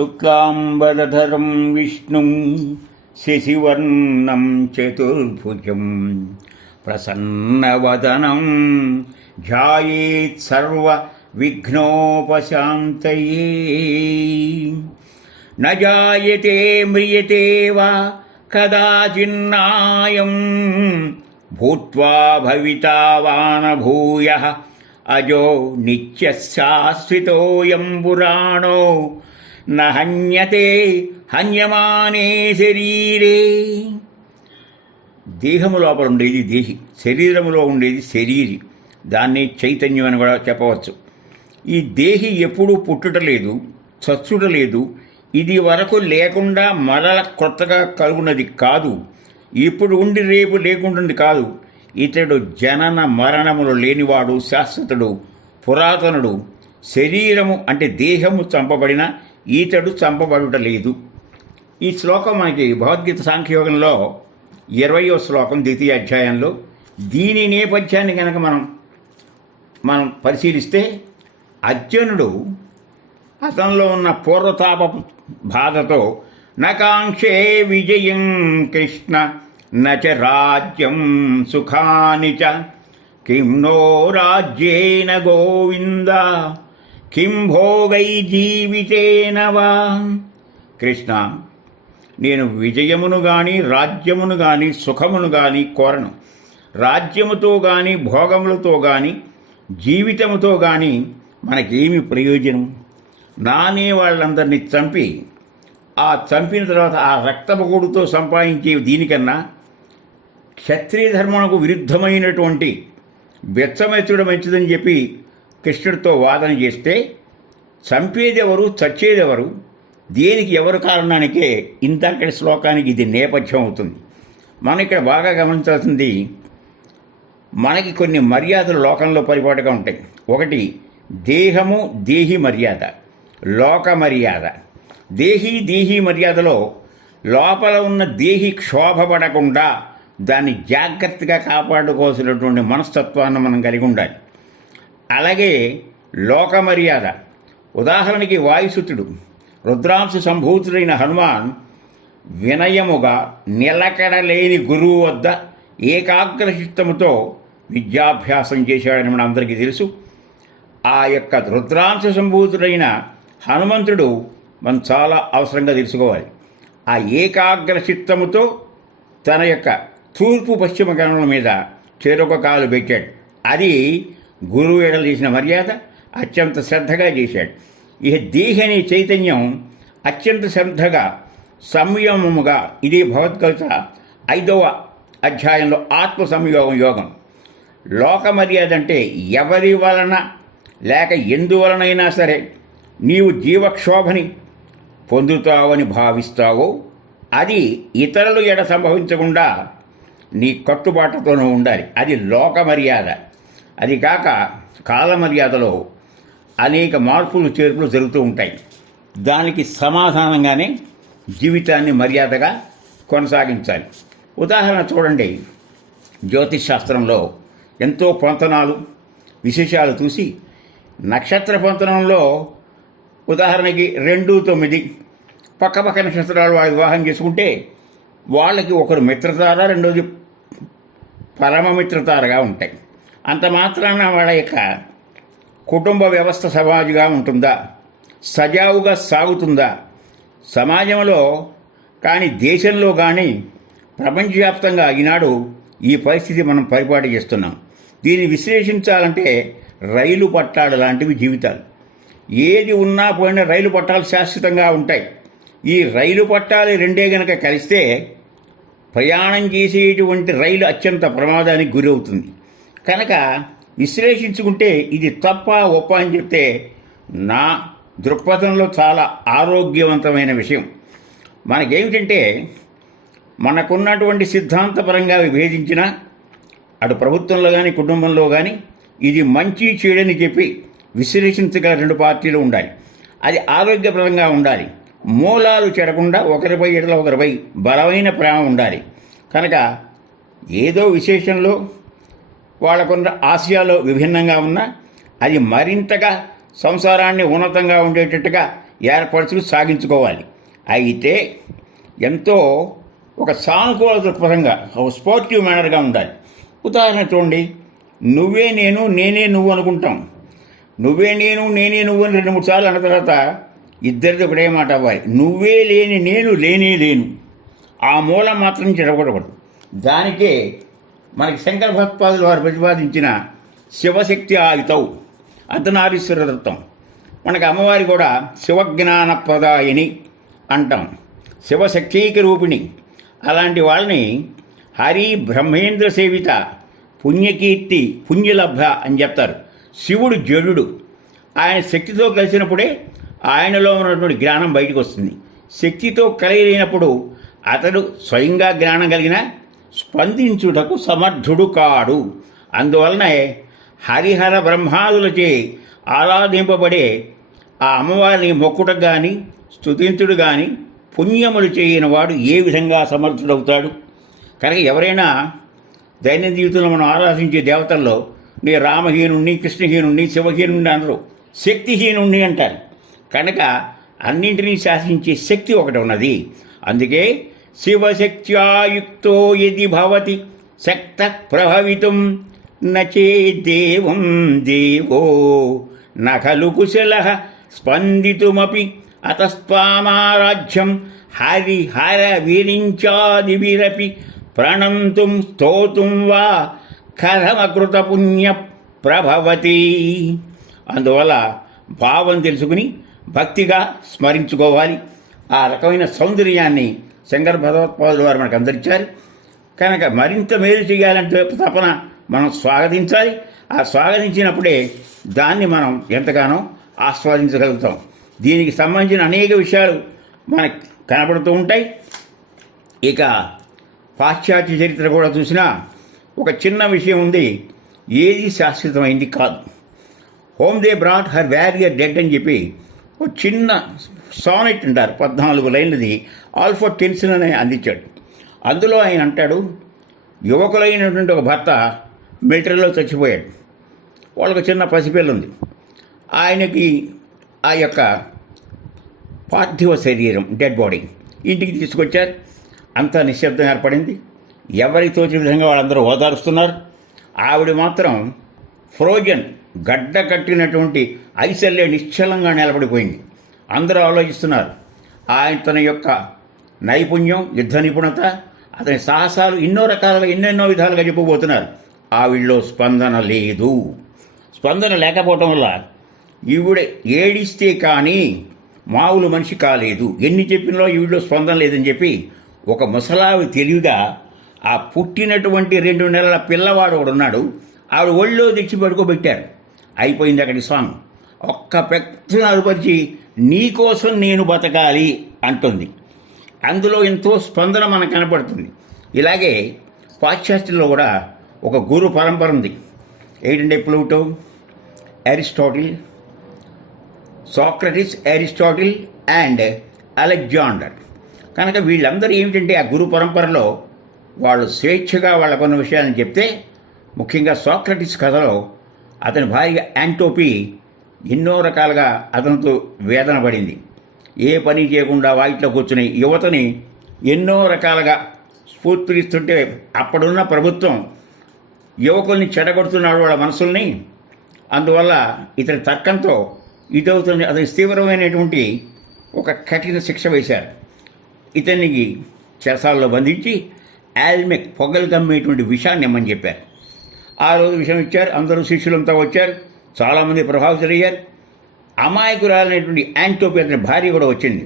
శుక్లాంబరధరం విష్ణుం శశివర్ణం చతుర్భుజం ప్రసన్నవదనం ధ్యాయేత్ సర్వ విఘ్నోపశాంతయే. న జాయతే మ్రియతే వా కదాచిన్నాయం భూత్వా భవితా వా న భూయః అజో నిత్యశాశ్వతోయం పురాణో న హన్యతే హన్యమానే శరీరే. దేహము లోపల ఉండేది దేహి, శరీరములో ఉండేది శరీరి. దాన్ని చైతన్యం అని కూడా చెప్పవచ్చు. ఈ దేహి ఎప్పుడూ పుట్టుటలేదు, చచ్చుటలేదు. ఇది వరకు లేకుండా మరల కొత్తగా కలుగున్నది కాదు. ఇప్పుడు ఉండి రేపు లేకుండాది కాదు. ఇతడు జనన మరణములు లేనివాడు, శాశ్వతుడు, పురాతనుడు. శరీరము అంటే దేహము చంపబడిన ఈతడు చంపబడుటలేదు. ఈ శ్లోకం మనకి భగవద్గీత సాంఖ్యయోగంలో 20వ శ్లోకం, ద్వితీయ అధ్యాయంలో. దీని నేపథ్యాన్ని కనుక మనం పరిశీలిస్తే, అర్జునుడు అతనిలో ఉన్న పూర్వతాప బాధతో నకాంక్షే విజయం కృష్ణ నచ రాజ్యం సుఖాని చ కిం నో రాజ్యేన గోవింద కిం భోగై జీవితేన వా. కృష్ణ, నేను విజయమును గాని రాజ్యమును గాని సుఖమును గాని కోరను. రాజ్యముతో గాని భోగములతో గాని జీవితముతో గాని మనకేమి ప్రయోజనం? నానే వాళ్ళందరినీ చంపి ఆ చంపిన తర్వాత ఆ రక్తపొగుడుతో సంపాదించే దీనికన్నా క్షత్రియ ధర్మమునకు విరుద్ధమైనటువంటి బెచ్చమెత్తుడు మంచిదని చెప్పి కృష్ణుడితో వాదన చేస్తే, చంపేదెవరు, చచ్చేదెవరు, దేనికి ఎవరు కారణానికే ఇంతకటి శ్లోకానికి ఇది నేపథ్యం అవుతుంది. మనం ఇక్కడ బాగా గమనించాల్సింది, మనకి కొన్ని మర్యాదలు లోకంలో పరిపాటుగా ఉంటాయి. ఒకటి దేహము, దేహి మర్యాద, లోక మర్యాద. దేహి మర్యాదలో లోపల ఉన్న దేహి క్షోభపడకుండా దాన్ని జాగ్రత్తగా కాపాడుకోవాల్సినటువంటి మనస్తత్వాన్ని మనం కలిగి ఉండాలి. అలాగే లోక మర్యాద, ఉదాహరణకి వాయుసుతుడు, రుద్రాంశ సంభూతుడైన హనుమాన్ వినయముగా నిలకడలేని గురువు వద్ద ఏకాగ్రచిత్తముతో విద్యాభ్యాసం చేశాడని మన అందరికీ తెలుసు. ఆ యొక్క రుద్రాంశ సంభూతుడైన హనుమంతుడు మనం చాలా అవసరంగా తెలుసుకోవాలి. ఆ ఏకాగ్రచిత్తముతో తన యొక్క తూర్పు పశ్చిమ గణముల మీద చెరొక కాలు పెట్టాడు. అది గురువు ఎడల చేసిన మర్యాద, అత్యంత శ్రద్ధగా చేశాడు. ఇక దేహి అనే చైతన్యం అత్యంత శ్రద్ధగా సంయమముగా, ఇది భగవద్గీత 5వ అధ్యాయంలో ఆత్మ సంయోగం యోగం. లోక మర్యాద అంటే ఎవరి వలన లేక ఎందువలనైనా సరే నీవు జీవక్షోభని పొందుతావని భావిస్తావో అది ఇతరులు ఎడ సంభవించకుండా నీ కట్టుబాటుతోనూ ఉండాలి. అది లోక మర్యాద. అది కాక కాల మర్యాదలో అనేక మార్పులు చేర్పులు జరుగుతూ ఉంటాయి. దానికి సమాధానంగానే జీవితాన్ని మర్యాదగా కొనసాగించాలి. ఉదాహరణ చూడండి, జ్యోతిష్ శాస్త్రంలో ఎంతో పొంతనాలు విశేషాలు చూసి, నక్షత్ర పొంతనంలో ఉదాహరణకి 2, 9 పక్క నక్షత్రాలు వాళ్ళు వివాహం చేసుకుంటే వాళ్ళకి ఒకరు మిత్రతార, రెండోది పరమ మిత్రతారగా ఉంటాయి. అంత మాత్రాన వాళ్ళ యొక్క కుటుంబ వ్యవస్థ సమాజంగా ఉంటుందా, సజావుగా సాగుతుందా? సమాజంలో కానీ దేశంలో కానీ ప్రపంచవ్యాప్తంగా ఈనాడు ఈ పరిస్థితి మనం పరిపాటు చేస్తున్నాం. దీన్ని విశ్లేషించాలంటే రైలు పట్టాలు లాంటివి జీవితాలు. ఏది ఉన్నా పోయినా రైలు పట్టాలు శాశ్వతంగా ఉంటాయి. ఈ రైలు పట్టాలు రెండే గనక కలిస్తే ప్రయాణం చేసేటువంటి రైలు అత్యంత ప్రమాదానికి గురి అవుతుంది. కనుక విశ్లేషించుకుంటే ఇది తప్ప ఒప్ప అని చెప్తే నా దృక్పథంలో చాలా ఆరోగ్యవంతమైన విషయం. మనకేమిటంటే, మనకున్నటువంటి సిద్ధాంతపరంగా విభేదించిన అటు ప్రభుత్వంలో కానీ కుటుంబంలో కానీ ఇది మంచి చెడని చెప్పి విశ్లేషించగల 2 పార్టీలు ఉండాలి. అది ఆరోగ్యప్రదంగా ఉండాలి. మూలాలు చెడకుండా ఒకరిపై ఎడల ఒకరిపై బలమైన ప్రేమ ఉండాలి. కనుక ఏదో విశేషంలో వాళ్ళకున్న ఆశయాలు విభిన్నంగా ఉన్నా అది మరింతగా సంసారాన్ని ఉన్నతంగా ఉండేటట్టుగా ఏర్పరచుకు సాగించుకోవాలి. అయితే ఎంతో ఒక సానుకూల దృక్పథంగా ఒక స్పోర్టివ్ మేనర్గా ఉండాలి. ఉదాహరణ చూడండి, నువ్వే నేను నేనే నువ్వు అనుకుంటాం. నువ్వే నేను నేనే నువ్వు అని 2-3 సార్లు అన్న తర్వాత ఇద్దరిది ఒకటే మాట అవ్వాలి. నువ్వే లేని నేను లేనే లేను, ఆ మూలం మాత్రం చెడగొట్టకూడదు. దానికే మనకి శంకర భగవత్పాదులు వారు ప్రతిపాదించిన శివశక్తి ఆయుతవు అర్ధనారీశ్వర దత్తం. మనకి అమ్మవారి కూడా శివజ్ఞాన ప్రదాయిని అంటాం, శివశక్తీక రూపిణి. అలాంటి వాళ్ళని హరి బ్రహ్మేంద్ర సేవిత పుణ్యకీర్తి పుణ్యలభ్య అని చెప్తారు. శివుడు జడుడు, ఆయన శక్తితో కలిసినప్పుడే ఆయనలో ఉన్నటువంటి జ్ఞానం బయటకు వస్తుంది. శక్తితో కలిగినప్పుడు అతడు స్వయంగా జ్ఞానం కలిగిన స్పందించుటకు సమర్థుడు కాడు. అందువలనే హరిహర బ్రహ్మాదులచే ఆరాధింపబడే ఆ అమ్మవారిని మొక్కుటకు కానీ స్తుతించుడు కానీ పుణ్యములు చేయని వాడు ఏ విధంగా సమర్థుడవుతాడు? కనుక ఎవరైనా దైనందిన జీవితంలో మనం ఆరాధించే దేవతల్లో నీ రామహీనుణ్ణి, కృష్ణహీనుణ్ణి, శివహీనుణ్ణి అనరు, శక్తిహీనుణ్ణి అంటారు. కనుక అన్నింటినీ శాసించే శక్తి ఒకటి ఉన్నది. అందుకే శివశక్త్యాయుక్తో యది భవతి శక్త ప్రభవితుం నచేదేవం దేవో నఖలు కుశలః స్పందితుమపి అతస్త్వామారాజ్యం హరిహర విరించాదిభిరపి ప్రణంతుం స్తోతుం వా కథమకృత పుణ్య ప్రభవతి. అందువల్ల భావం తెలుసుకుని భక్తిగా స్మరించుకోవాలి. ఆ రకమైన సౌందర్యాన్ని శంకర భగవత్పాదులు వారు మనకు అందరిచ్చారు. కనుక మరింత మేలు చేయాలంటే తపన మనం స్వాగతించాలి. ఆ స్వాగతించినప్పుడే దాన్ని మనం ఎంతగానో ఆస్వాదించగలుగుతాం. దీనికి సంబంధించిన అనేక విషయాలు మనకు కనపడుతూ ఉంటాయి. ఇక పాశ్చాత్య చరిత్ర కూడా చూసినా ఒక చిన్న విషయం ఉంది, ఏది శాశ్వతమైంది కాదు. Home they brought her warrior dead అని చెప్పి ఒక చిన్న సానెట్ అంటారు, 14 లైన్లది ఆల్ఫర్డ్ టెన్సన్ అని అందించాడు. అందులో ఆయన అంటాడు, యువకులైనటువంటి ఒక భర్త మిలిటరీలో చచ్చిపోయాడు. వాళ్ళకు చిన్న పసిపిల్ల ఉంది. ఆయనకి ఆ యొక్క పార్థివ శరీరం డెడ్ బాడీ ఇంటికి తీసుకొచ్చారు. అంతా నిశ్శబ్దం ఏర్పడింది. ఎవరికి తోచిన విధంగా వాళ్ళందరూ ఓదారుస్తున్నారు. ఆవిడ మాత్రం ఫ్రోజన్ గడ్డ కట్టినటువంటి ఐసల్లే నిశ్చలంగా నిలబడిపోయింది. అందరూ ఆలోచిస్తున్నారు. ఆయన తన యొక్క నైపుణ్యం, యుద్ధ నిపుణత, అతని సాహసాలు ఎన్నెన్నో విధాలుగా చెప్పబోతున్నారు. ఆవిడలో స్పందన లేదు. స్పందన లేకపోవటం వల్ల ఈవిడ ఏడిస్తే కానీ మామూలు మనిషి కాలేదు. ఎన్ని చెప్పినలో ఈవిడలో స్పందన లేదని చెప్పి ఒక ముసలావి తెలివిగా ఆ పుట్టినటువంటి 2 నెలల పిల్లవాడు ఒకడు ఉన్నాడు, ఆవిడ ఒళ్ళో తెచ్చి పడుకోబెట్టారు. అయిపోయింది అక్కడి సాంగ్. ఒక్క పెద్ద అరుపరిచి నీకోసం నేను బతకాలి అంటుంది. అందులో ఎంతో స్పందన మనకు కనపడుతుంది. ఇలాగే పాశ్చాత్యంలో కూడా ఒక గురు పరంపర ఉంది. ఏంటంటే Pluto, Aristotle, Socrates, Aristotle and Alexander. కనుక వీళ్ళందరూ ఏమిటంటే ఆ గురు పరంపరలో వాళ్ళు స్వేచ్ఛగా వాళ్ళ కొన్ని విషయాలను చెప్తే, ముఖ్యంగా సాక్రటిస్ కథలో అతని భార్య యాంటోపీ ఎన్నో రకాలుగా అతనితో వేదన పడింది. ఏ పని చేయకుండా వాయిట్లో కూర్చుని యువతని ఎన్నో రకాలుగా స్ఫూర్తిస్తుంటే అప్పుడున్న ప్రభుత్వం యువకుల్ని చెడగొడుతున్నాడు వాళ్ళ మనసుల్ని. అందువల్ల ఇతని తర్కంతో ఇదవుతుంది. అతని తీవ్రమైనటువంటి ఒక కఠిన శిక్ష వేశారు. ఇతనికి చెరసాలలో బంధించి ఆల్మెక్ పొగలు కమ్మేటువంటి విషాన్ని ఇమ్మని చెప్పారు. ఆ రోజు విషయం ఇచ్చారు. అందరూ శిష్యులంతా వచ్చారు. చాలామంది ప్రభావితులయ్యారు. అమాయకురాలైనటువంటి యాంటోపీ అతని భార్య కూడా వచ్చింది.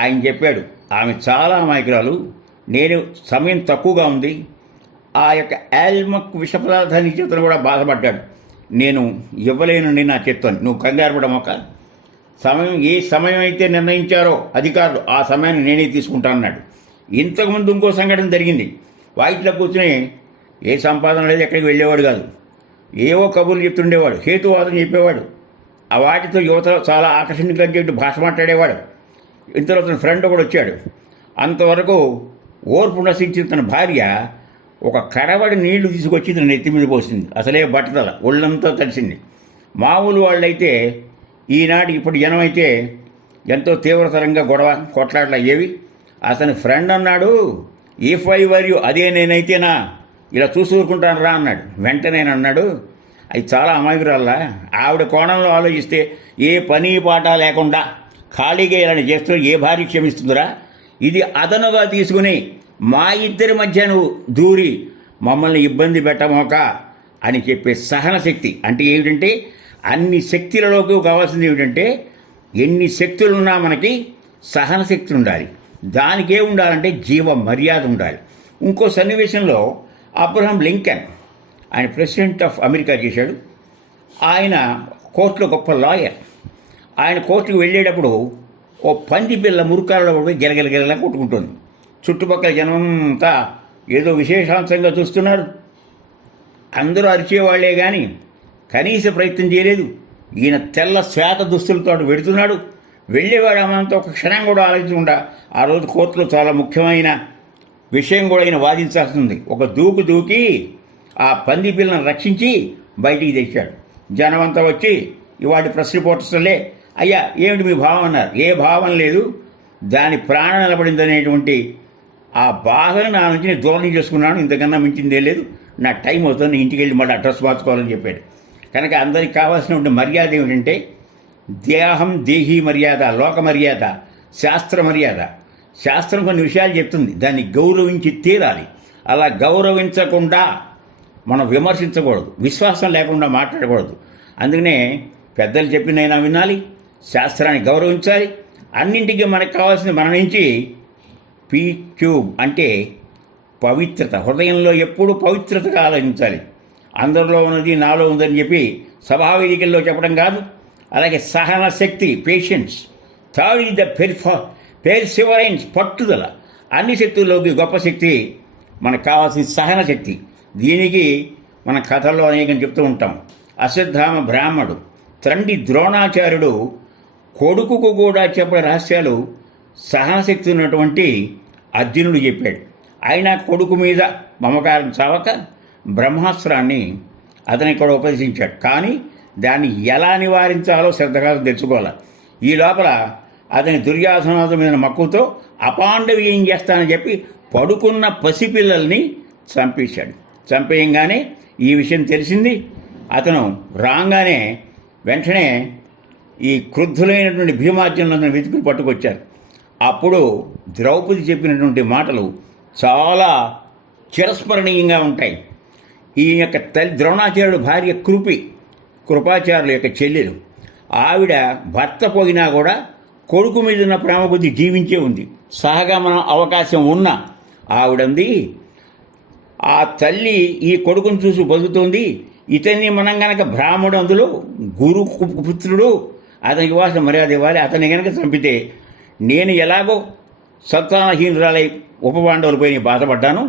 ఆయన చెప్పాడు, ఆమె చాలా అమాయకురాలు, నేను సమయం తక్కువగా ఉంది. ఆ యొక్క ఆల్మక్ విష పదార్థాన్ని ఇచ్చి అతను కూడా బాధపడ్డాడు. నేను ఇవ్వలేనండి నా చేత్తోని, నువ్వు కంగారు పడమొక్క. ఏ సమయం అయితే నిర్ణయించారో అధికారులు ఆ సమయాన్ని నేనే తీసుకుంటానన్నాడు. ఇంతకుముందు ఇంకో సంఘటన జరిగింది. వాయిట్లో కూర్చుని ఏ సంపాదన లేదు, ఎక్కడికి వెళ్ళేవాడు కాదు, ఏవో కబుర్లు చెప్తుండేవాడు, హేతువాదం చెప్పేవాడు. ఆ వాటితో యువత చాలా ఆకర్షణీయంగా భాష మాట్లాడేవాడు. ఇంతలో అతని ఫ్రెండ్ కూడా వచ్చాడు. అంతవరకు ఓర్పు నశించిన తన భార్య ఒక కడవడి నీళ్లు తీసుకొచ్చి తన నెత్తి మీద పోసింది. అసలే బట్టతల, ఒళ్ళంతా తడిసింది. మామూలు వాళ్ళైతే ఈనాటి ఇప్పుడు జనం అయితే ఎంతో తీవ్రతరంగా గొడవ కొట్లాటలు అయ్యేవి. అతని ఫ్రెండ్ అన్నాడు, ఇఫ్ ఐ వర్ యు, అదే నేనైతేనా ఇలా చూసుకుంటాను రా అన్నాడు. వెంటనే అన్నాడు, అది చాలా అమాయకురాల్లా, ఆవిడ కోణంలో ఆలోచిస్తే ఏ పని పాట లేకుండా ఖాళీగా ఇలా చేస్తూ ఏ భార్య క్షమిస్తుందిరా, ఇది అదనుగా తీసుకుని మా ఇద్దరి మధ్య నువ్వు దూరి మమ్మల్ని ఇబ్బంది పెట్టమోక అని చెప్పే సహన శక్తి. అంటే ఏమిటంటే అన్ని శక్తులలోకి కావాల్సింది ఏమిటంటే ఎన్ని శక్తులున్నా మనకి సహన శక్తి ఉండాలి. దానికి ఏ ఉండాలంటే జీవ మర్యాద ఉండాలి. ఇంకో సన్నివేశంలో అబ్రహం లింకన్, ఆయన ప్రెసిడెంట్ ఆఫ్ అమెరికా చేశాడు. ఆయన కోర్టులో గొప్ప లాయర్. ఆయన కోర్టుకు వెళ్ళేటప్పుడు ఓ పంది పిల్ల మురుకాలలో పోయి గెలగెలగెలలా కొట్టుకుంటుంది. చుట్టుపక్కల జనమంతా ఏదో విశేషాంశంగా చూస్తున్నారు. అందరూ అరిచేవాళ్లే కానీ కనీస ప్రయత్నం చేయలేదు. ఈయన తెల్ల శ్వేత దుస్తులతో వెడుతున్నాడు. వెళ్ళేవాడు అమంతా ఒక క్షణం కూడా ఆలోచించకుండా ఆ రోజు కోర్టులో చాలా ముఖ్యమైన విషయం కూడా ఆయన వాదించాల్సింది. ఒక దూకి ఆ పంది పిల్లను రక్షించి బయటికి తెచ్చాడు. జనమంతా వచ్చి ఇవాటి ప్రెస్ రిపోర్టర్స్లే, అయ్యా ఏమిటి మీ భావం అన్నారు. ఏ భావం లేదు, దాని ప్రాణం నిలబడిందనేటువంటి ఆ బాధను నా నుంచి నేను దూరం చేసుకున్నాను, ఇంతకన్నా మించిందే లేదు, నా టైం అవుతుంది, ఇంటికి వెళ్ళి మళ్ళీ అడ్రస్ మార్చుకోవాలని చెప్పాడు. కనుక అందరికి కావాల్సినటువంటి మర్యాద ఏమిటంటే దేహం దేహీ మర్యాద, లోక మర్యాద, శాస్త్ర మర్యాద. శాస్త్రం కొన్ని విషయాలు చెప్తుంది, దాన్ని గౌరవించి తీరాలి. అలా గౌరవించకుండా మనం విమర్శించకూడదు, విశ్వాసం లేకుండా మాట్లాడకూడదు. అందుకనే పెద్దలు చెప్పినైనా వినాలి, శాస్త్రాన్ని గౌరవించాలి. అన్నింటికీ మనకు కావాల్సింది మన నుంచి క్యూబ్ అంటే పవిత్రత. హృదయంలో ఎప్పుడూ పవిత్రతగా ఆలోచించాలి. అందరిలో ఉన్నది నాలో ఉందని చెప్పి సభావేదికల్లో చెప్పడం కాదు. అలాగే సహన శక్తి, patience. Third is the perseverance, పట్టుదల. అన్ని శక్తుల్లోకి గొప్ప శక్తి మనకు కావాల్సిన సహన శక్తి. దీనికి మన కథల్లో అనేకం చెప్తూ ఉంటాం. అశ్వత్థామ బ్రాహ్మడు తండ్రి ద్రోణాచార్యుడు కొడుకుకు కూడా చెప్పే రహస్యాలు సహనశక్తి ఉన్నటువంటి అర్జునుడు చెప్పాడు. ఆయన కొడుకు మీద మమకారం చావక బ్రహ్మాస్త్రాన్ని అతనికి కూడా ఉపదేశించాడు. కానీ దాన్ని ఎలా నివారించాలో శ్రద్ధగా తెచ్చుకోవాలి. ఈ లోపల అతని దుర్యోధనాథం మీద మక్కువతో అపాండవి ఏం చేస్తానని చెప్పి పడుకున్న పసిపిల్లల్ని చంపేశాడు. చంపేయంగానే ఈ విషయం తెలిసింది. అతను రాగానే వెంటనే ఈ క్రుద్ధులైనటువంటి భీమార్జునులను వెతుకుని పట్టుకొచ్చారు. అప్పుడు ద్రౌపది చెప్పినటువంటి మాటలు చాలా చిరస్మరణీయంగా ఉంటాయి. ఈ యొక్క తల్లి ద్రోణాచార్యుడు భార్య కృపాచార్యుల యొక్క చెల్లెలు. ఆవిడ భర్త పోయినా కూడా కొడుకు మీద ఉన్న ప్రేమ కొద్ది జీవించే ఉంది. సహగమన అవకాశం ఉన్న ఆవిడంది, ఆ తల్లి ఈ కొడుకును చూసి బతుకుతోంది, ఇతన్ని మనం గనక బ్రాహ్మడు, అందులో గురు పుత్రుడు, అతనికి ఇవ్వాల్సిన మర్యాద ఇవ్వాలి. అతన్ని గనక చంపితే నేను ఎలాగో సంతానహీనురాలై ఉపపాండవులపై బాధపడ్డాను,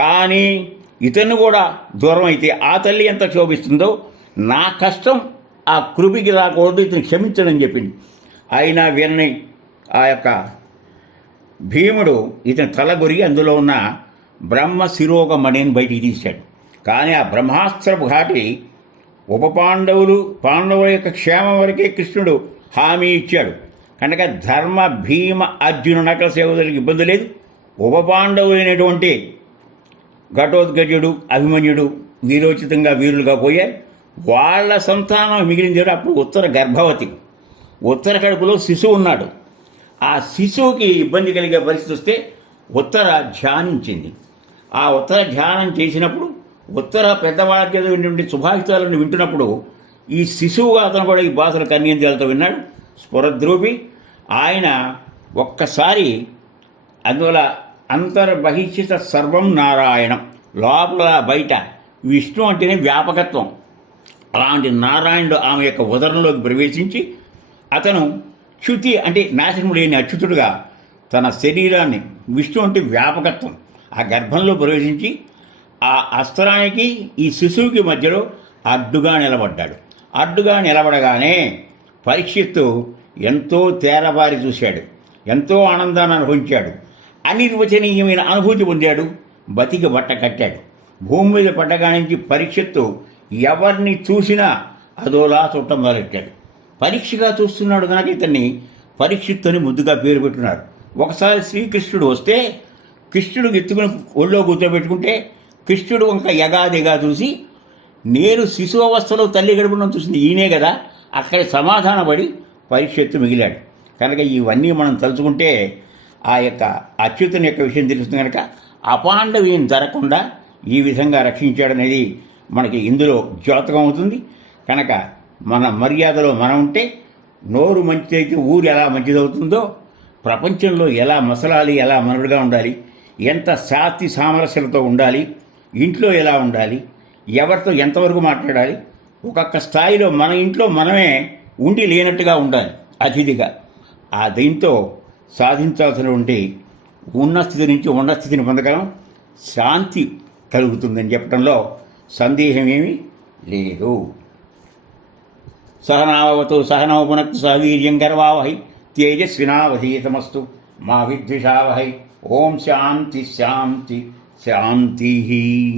కానీ ఇతన్ని కూడా దూరం అయితే ఆ తల్లి ఎంత క్షోభిస్తుందో, నా కష్టం ఆ కృపికి రాకూడదు, ఇతను క్షమించడని చెప్పింది. అయినా వీరిని ఆ యొక్క భీముడు ఇతని తల గొరిగి అందులో ఉన్న బ్రహ్మ శిరోగమణిని బయటికి తీశాడు. కానీ ఆ బ్రహ్మాస్త్రపు ఘాటి పాండవుల యొక్క క్షేమం వరకే కృష్ణుడు హామీ ఇచ్చాడు. కనుక ధర్మ భీమ అర్జున నకల సేవకులకు ఇబ్బంది లేదు. ఉపపాండవులైనటువంటి ఘటోద్గజుడు అభిమన్యుడు వీరోచితంగా వీరులుగా పోయారు. వాళ్ళ సంతానం మిగిలింది. అప్పుడు ఉత్తర గర్భవతి, ఉత్తర కడుపులో శిశువు ఉన్నాడు. ఆ శిశువుకి ఇబ్బంది కలిగే పరిస్థితి వస్తే ఉత్తర ధ్యానించింది. ఆ ఉత్తర ధ్యానం చేసినప్పుడు ఉత్తర పెద్దవాళ్ళ చేత విన్నటువంటి సుభాషితాలను వింటున్నప్పుడు ఈ శిశువు అతను కూడా ఈ బాధలు కన్యంజలతో విన్నాడు. స్ఫురద్రూపి ఆయన ఒక్కసారి అందువల్ల అంతర్బహిష్ట సర్వం నారాయణం, లోపల బయట విష్ణు అంటేనే వ్యాపకత్వం. అలాంటి నారాయణుడు ఆమె యొక్క ఉదరంలోకి ప్రవేశించి అతను చ్యుతి అంటే నాశనం లేని అచ్యుతుడుగా తన శరీరాన్ని, విష్ణు అంటే వ్యాపకత్వం, ఆ గర్భంలో ప్రవేశించి ఆ అస్త్రానికి ఈ శిశువుకి మధ్యలో అడ్డుగా నిలబడ్డాడు. అడ్డుగా నిలబడగానే పరీక్షిత్తు ఎంతో తేరబారి చూశాడు, ఎంతో ఆనందాన్ని అనుభవించాడు, అనిర్వచనీయమైన అనుభూతి పొందాడు, బతికి బట్ట కట్టాడు. భూమి మీద పడ్డగానించి పరీక్షిత్తు ఎవరిని చూసినా అదోలా చూడటం మొదలెట్టాడు. పరీక్షగా చూస్తున్నాడు కనుక ఇతన్ని పరీక్షిత్తు అని ముద్దుగా పేరు పెట్టున్నారు. ఒకసారి శ్రీకృష్ణుడు వస్తే కృష్ణుడు ఎత్తుకుని ఒళ్ళో కూర్చోబెట్టుకుంటే కృష్ణుడు వంక యగాదిగా చూసి, నేను శిశువస్థలో తల్లి గడుపును చూసింది ఈయనే కదా, అక్కడ సమాధానపడి పరీక్షిత్తు మిగిలాడు. కనుక ఇవన్నీ మనం తలుచుకుంటే ఆ యొక్క అచ్యుతుని యొక్క విషయం తెలుస్తుంది. కనుక అపాండవీయం జరగకుండా ఈ విధంగా రక్షించాడనేది మనకి ఇందులో ద్యోతకం అవుతుంది. కనుక మన మర్యాదలో మనం ఉంటే, నోరు మంచిదైతే ఊరు ఎలా మంచిదవుతుందో, ప్రపంచంలో ఎలా మసలాలి, ఎలా మనుడుగా ఉండాలి, ఎంత శాంతి సామరస్యాలతో ఉండాలి, ఇంట్లో ఎలా ఉండాలి, ఎవరితో ఎంతవరకు మాట్లాడాలి, ఒక్కొక్క స్థాయిలో మన ఇంట్లో మనమే ఉండి లేనట్టుగా ఉండాలి అతిథిగా. ఆ దీంతో సాధించాల్సినటువంటి ఉన్న స్థితి నుంచి ఉన్న స్థితిని పొందగలం, శాంతి కలుగుతుందని చెప్పడంలో సందేహం ఏమీ లేదు. సహనావతు సహనౌ పునక్తు సహవీర్యం కర్వావహై తేజస్వినావధీతమస్తు మా విద్విషావహై. ఓం శాంతి శాంతి శాంతి.